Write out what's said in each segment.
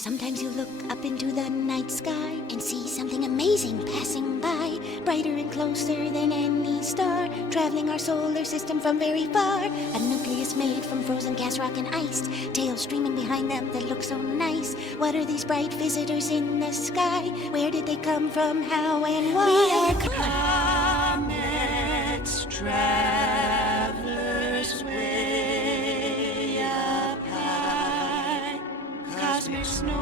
Sometimes you look up into the night sky and see something amazing passing by, brighter and closer than any star, traveling our solar system from very far. A nucleus made from frozen gas, rock, and ice, tails streaming behind them that look so nice. What are these bright visitors in the sky? Where did they come from? How and why? We are comets, travelers way up high, cosmic snowballs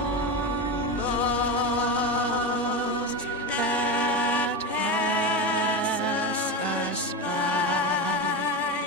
that pass us by.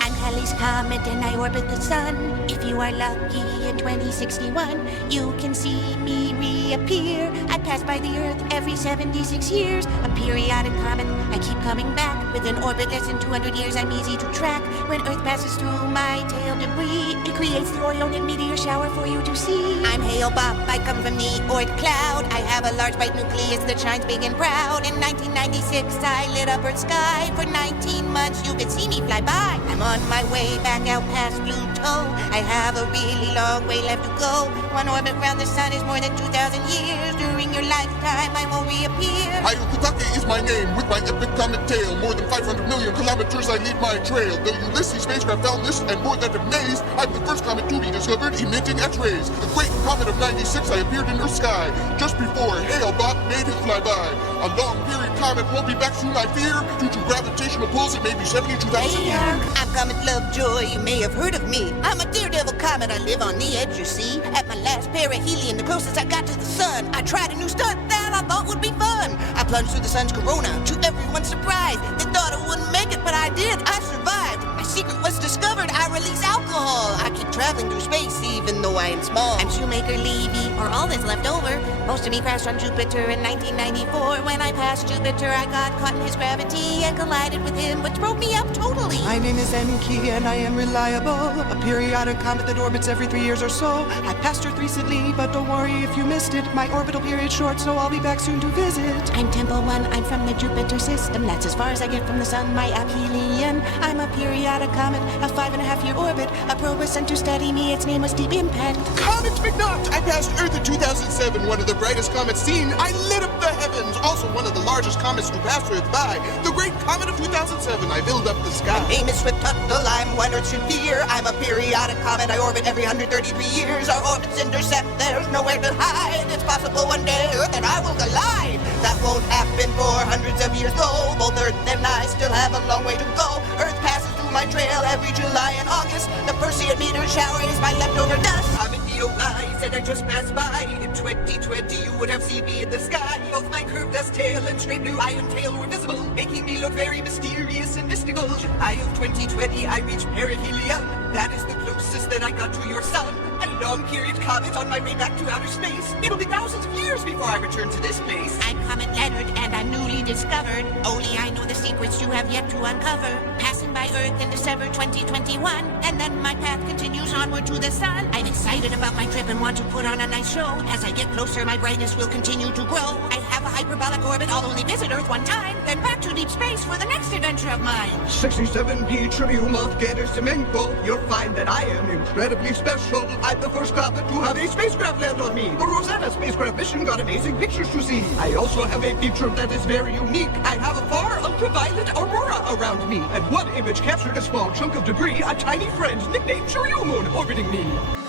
I'm Halley's Comet and I orbit the sun. If you are lucky in 2061, you can see me reappear. I pass by the Earth every 76 years. A periodic comet, I keep coming back. With an orbit less than 200 years, I'm easy to track. When Earth passes through my tail debris, it creates the Ionian meteor shower for you to see. I'm Hale Bob, I come from the Oort cloud. I have a large white nucleus that shines big and proud. In 1996, I lit up Earth's sky. For 19 months, you could see me fly by. I'm on my way back out past Pluto. I have a really long way left to go. One orbit around the sun is more than 2,000 years. During your lifetime, I won't reappear. Hayakutake is my name, with my epic comet tail. More than 500 million kilometers I leave my trail. The Ulysses spacecraft found this, and more than amazed, I'm the first comet to be discovered emitting X-rays. The great comet of 96, I appeared in the sky, just before Hale-Bopp made it fly by. A long period comet won't be back soon, I fear, due to gravitational pulls at maybe 72,000 years. I'm Comet Lovejoy, you may have heard of me. I'm a daredevil comet, I live on the edge, you see. At my last perihelion, the closest I got to the sun, I tried a new stunt that I thought would be fun. I plunged through the sun's corona, to everyone's surprise. They thought I wouldn't make it, but I did, I survived. My secret was discovered, I release alcohol. I keep traveling through space, even though I am small. I'm Shoemaker Levy, or all that's left over. Most of me crashed on Jupiter in 1994. When I passed Jupiter, I got caught in his gravity and collided with him, which broke me up totally. My name is Enki and I am reliable, a periodic comet that orbits every 3 years or so. I passed Earth recently, but don't worry if you missed it. My orbital period's short, so I'll be back soon to visit. I'm Temple 1, I'm from the Jupiter system. That's as far as I get from the sun, my aphelion. I'm a periodic comet, a 5.5-year orbit. A probe was sent to study me, its name was Deep Impact. Comet McNutt! I passed Earth in 2007, one of the brightest comets seen. I lit up the heavens, also one of the largest comets to pass Earth by. The great comet of 2007, I filled up the sky. My name is Swift Tuttle, I'm one Earth should fear. I'm a periodic comet, I orbit every 133 years. Our orbits intersect, there's nowhere to hide. It's possible one day Earth and I will collide. That won't happen for hundreds of years though. Both Earth and I still have a long way to go. Earth passes through my trail every July and August. The Perseid meteor shower is my leftover dust. I'm in Neolize and I just passed by. In 2020 you would have seen me in the sky. Both my curved dust tail and straight new iron tail were visible, making me look very mysterious and mystical. July of 2020 I reached perihelion. That is the closest that I got to your sun. A long period comet on my way back to outer space. It'll be thousands of years before I return to this place. I'm Comet Leonard, and I'm newly discovered. Only I know the secrets you have yet to uncover. Passing by Earth in December 2021, and then my path continues onward to the sun. I'm excited about my trip and want to put on a nice show. As I get closer, my brightness will continue to grow. I have a hyperbolic orbit. I'll only visit Earth one time, then back to deep space for the next adventure of mine. 67p Trivium of Semenko, you'll find that I am incredibly special. I'm the first comet to have a spacecraft land on me. The Rosetta spacecraft mission got amazing pictures to see. I also have a feature that is very unique. I have a far ultraviolet aurora around me, and one image captured a small chunk of debris, a tiny friend nicknamed Churyumon orbiting me.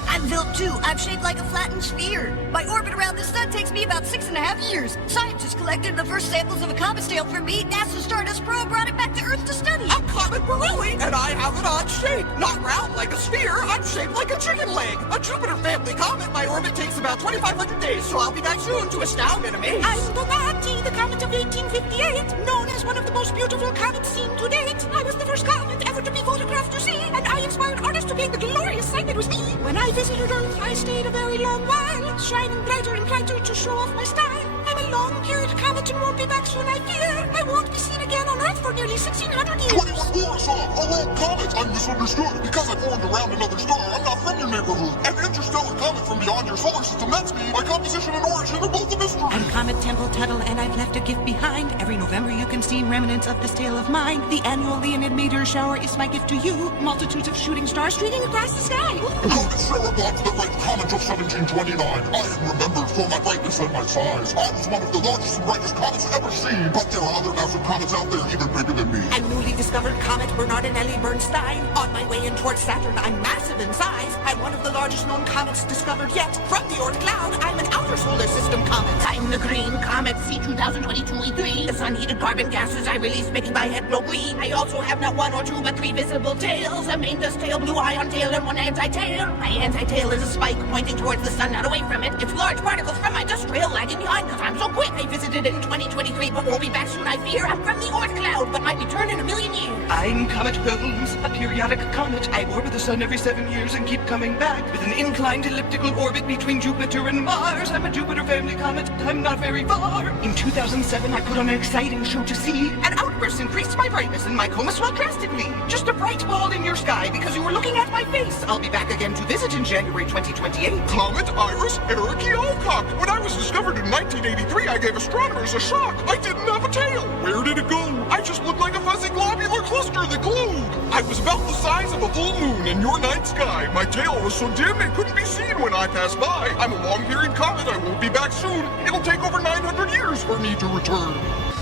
I'm Vilt 2. I'm shaped like a flattened sphere. My orbit around the sun takes me about 6.5 years. Scientists collected the first samples of a comet's tail from me. NASA's Stardust probe brought it back to Earth to study. I'm Comet Borelli, and I have an odd shape. Not round like a sphere, I'm shaped like a chicken leg. A Jupiter family comet, my orbit takes about 2,500 days, so I'll be back soon to astound and amaze. I'm Donati, the comet of 1858, known as one of the most beautiful comets seen to date. I was the first comet ever to be photographed to see, and I inspired artists to paint the glorious sight that was me. When I visited Earth, I stayed a very long while, shining brighter and brighter to show off my style. And I'm a long-period comet and won't be back soon, I fear. I won't be seen again on Earth for nearly 1,600 years. 21 Borisov, hello, Comets! I'm misunderstood. Because I formed around another star, I'm not from your neighborhood. An interstellar comet from beyond your solar system, that's me. My composition and origin are both a mystery. I'm Comet Temple Tuttle, and I've left a gift behind. Every November you can see remnants of this tale of mine. The annual Leonid meteor shower is my gift to you. Multitudes of shooting stars streaming across the sky. Comet Cerebrons, the great comet of 1729. I am remembered for my brightness and my size. I was one of the largest and brightest comets ever seen. But there are other massive comets out there even bigger than me. I'm newly discovered comet Bernardinelli Bernstein. On my way in towards Saturn, I'm massive in size. I'm one of the largest known comets discovered yet. From the Oort cloud, I'm an outer solar system comet. I'm the green comet C2022E3. The sun-heated carbon gases I release making my head glow green. I also have not one or two but three visible tails. A main dust tail, blue ion tail, and one anti-tail. My anti-tail is a spike pointing towards the sun, not away from it. It's large particles from my dust trail lagging behind because I'm so quick. I visited it in 2023 but won't be back soon, I fear. I'm from the Oort cloud but might return in a million years. I'm Comet Holmes, a periodic comet. I orbit the sun every 7 years and keep coming back with an inclined elliptical orbit between Jupiter and Mars. I'm a Jupiter family comet. I'm not very far. In 2007, I put on an exciting show to see. An outburst increased my brightness and my coma swelled drastically. Just a bright ball in your sky because you were looking at my face. I'll be back again to visit in January 2028. Comet Iris Ericki Alcock. When I was discovered in 1983, I gave astronomers a shock. I didn't have a tail. Where did it go? I just looked like a fuzzy globular cluster that glowed. I was about the size of a full moon in your night sky. My tail was so dim it couldn't be seen when I passed by. I'm a long-period comet. I won't be back soon. It'll take over 900 years for me to return.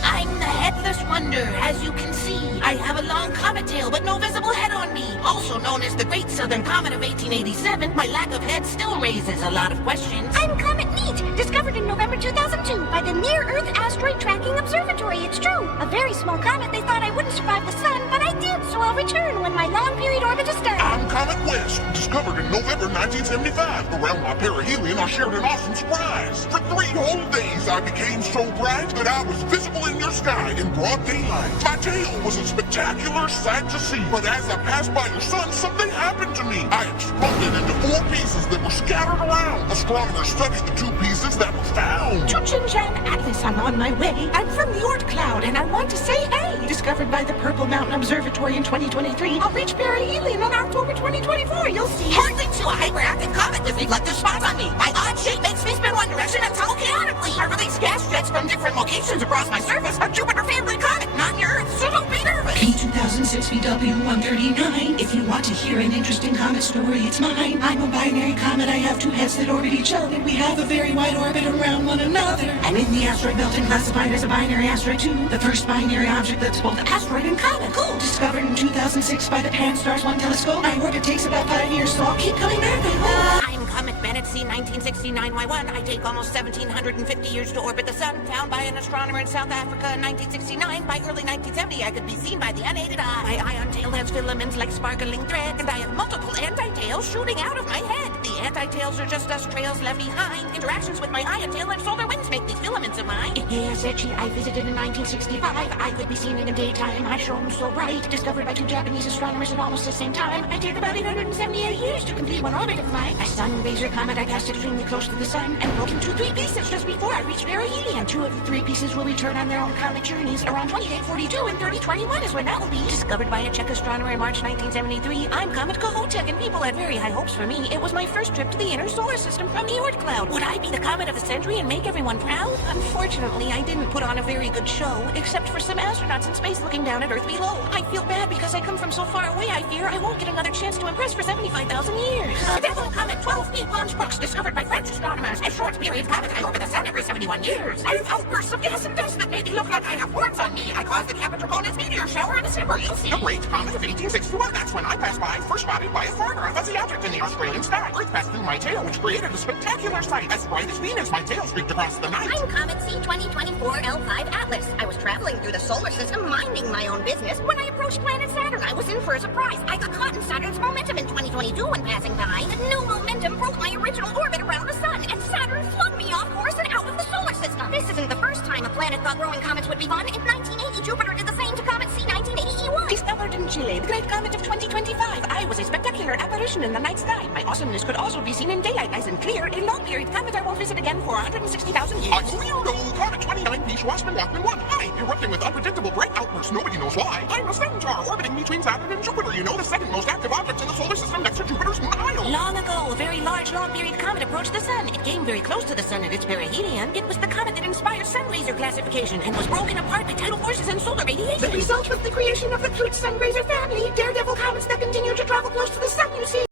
I'm the headless wonder. As you can see, I have a long comet tail but no visible head on me. Also known as the Great Southern Comet of 1887, my lack of head still raises a lot of questions. I'm Comet Neat, discovered in November 2002 by the Near-Earth Asteroid Tracking Observatory. It's true. A very small comet. They thought I wouldn't survive the sun, but I did, so I'll return when my long-period orbit is done. I'm Comet West, discovered in November 1975. Around my perihelion, I shared an awesome surprise. For 3 whole days, I became so bright that I was visible in your sky in broad daylight. My tail was a spectacular sight to see, but as I passed by your sun, something happened to me. I exploded into 4 pieces that were scattered around. Astronomers studied the 2 pieces that were found. Chuchin-chan Atlas, I'm on my way. I'm from the Oort cloud, and I want to say hey. Discovered by the Purple Mountain Observatory in 2023. I'll reach perihelion on October 2024. You'll see. Hardly to a hyperactive comet with reflective spots on me. My odd shape makes me spin one direction and tunnel chaotically. I release gas jets from different locations across my surface. A Jupiter family comet, not your Earth, so don't be nervous. P2006BW139. If you want to hear an interesting comet story, it's mine. I'm a binary comet. I have 2 heads that orbit each other. We have a very wide orbit around one another. I'm in the asteroid belt and classified as a binary asteroid too. The first binary object that's both asteroid and comet. Cool. Discovered in 2006 by the Pan-STARRS 1 telescope. My orbit takes about 5 years, so I'll keep coming back. I'm Comet Bennett C1969Y1. I take almost 1,750 years to orbit the sun. Found by an astronomer in South Africa in 1969. By early 1970, I could be seen by the unaided eye. My ion tail has filaments like sparkling thread, and I have multiple anti-tails shooting out of my head. The anti-tails are just dust trails left behind. Interactions with my ion tail and solar winds make these filaments of mine. I visited in 1965. I could be seen in the daytime. My shone so bright. Discovered by 2 Japanese astronomers at almost the same time. I take about 878 years to complete one orbit of mine. A sun Razer comet, I passed extremely close to the sun and broke into 3 pieces just before I reached perihelion. 2 of the 3 pieces will return on their own comet journeys. Around 2842 and 3021 is when that will be. Discovered by a Czech astronomer in March 1973. I'm Comet Kohoutek, and people had very high hopes for me. It was my first trip to the inner solar system from the Oort cloud. Would I be the comet of the century and make everyone proud? Unfortunately, I didn't put on a very good show, except for some astronauts in space looking down at Earth below. I feel bad because I come from so far away. I fear I won't get another chance to impress for 75,000 years. Devil Comet 12B Brooks, discovered by French astronomers. A short period comet. I orbit the sun every 71 years. I have outbursts of gas and dust that make me look like I have horns on me. I caused the Capricornus meteor shower in December. You'll see. The Great Comet of 1861. That's when I passed by, first spotted by a farmer, a fuzzy object in the Australian sky. Earth passed through my tail, which created a spectacular sight. As bright as Venus, my tail streaked across the night. I'm Comet C2024L5 Atlas. I was traveling through the solar system, minding my own business. When I approached planet Saturn, I was in for a surprise. I got caught in Saturn's momentum in 2022 when passing by. The new momentum broke my original orbit around the sun, and Saturn flung me off course and out of the solar system. This isn't the first time a planet thought growing comets would be fun. In 1980, Jupiter did the same to Comet C1980E1. Discovered in Chile, the Great Comet of 2025. I was a spectacular apparition in the night sky. My awesomeness could also be seen in daylight, nice and clear. A long-period comet I won't visit again for 160,000 years. I'm Weirdo, Comet 29B Schwarzman Lockman 1. Hi, erupting with unpredictable bright outbursts. Nobody knows why. I'm a centaur orbiting between Saturn and Jupiter. You know, the second most active objects in the solar system next to Jupiter's Mile. Long ago, a very large, long-period comet approached the sun. It came very close to the sun at its perihelion. It was the comet that inspired Sunraiser classification and was broken apart by tidal forces and solar radiation. The result was the creation of the Sun Sunraiser family, daredevil comets that continue to travel close to the sun, you see.